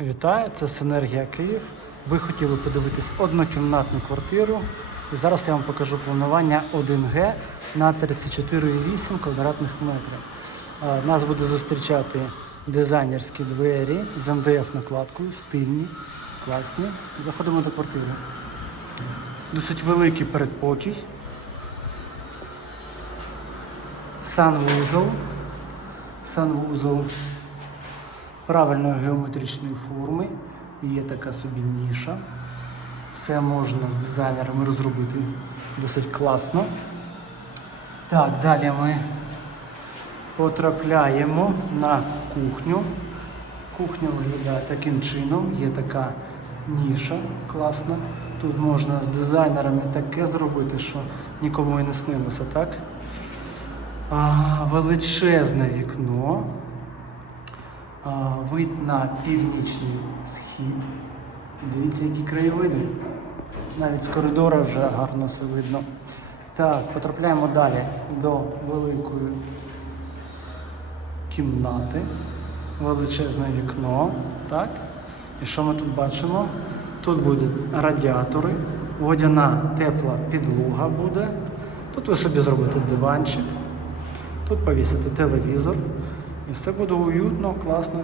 Вітаю, це Синергія Київ. Ви хотіли подивитись однокімнатну квартиру. І зараз я вам покажу планування 1Г на 34,8 квадратних метрів. Е, Нас буде зустрічати дизайнерські двері з МДФ накладкою, стильні, класні. Заходимо до квартири. Досить великий передпокій. Санвузол. Санвузол правильної геометричної форми. Є така собі ніша. Все можна з дизайнерами розробити досить класно. Так, далі ми потрапляємо на кухню. Кухня виглядає таким чином. Є така ніша класна. Тут можна з дизайнерами таке зробити, що нікому і не снилося, так? А, величезне вікно. Вид на північний схід. Дивіться, які краєвиди. Навіть з коридора вже гарно все видно. Так, потрапляємо далі до великої кімнати. Величезне вікно. Так. І що ми тут бачимо? Тут будуть радіатори, водяна тепла підлога буде. Тут ви собі зробите диванчик. Тут повісити телевізор. І все буде уютно, класно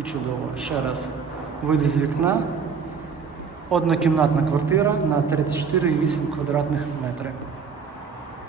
і чудово. Ще раз, вийди з вікна. Однокімнатна квартира на 34,8 квадратних метрів.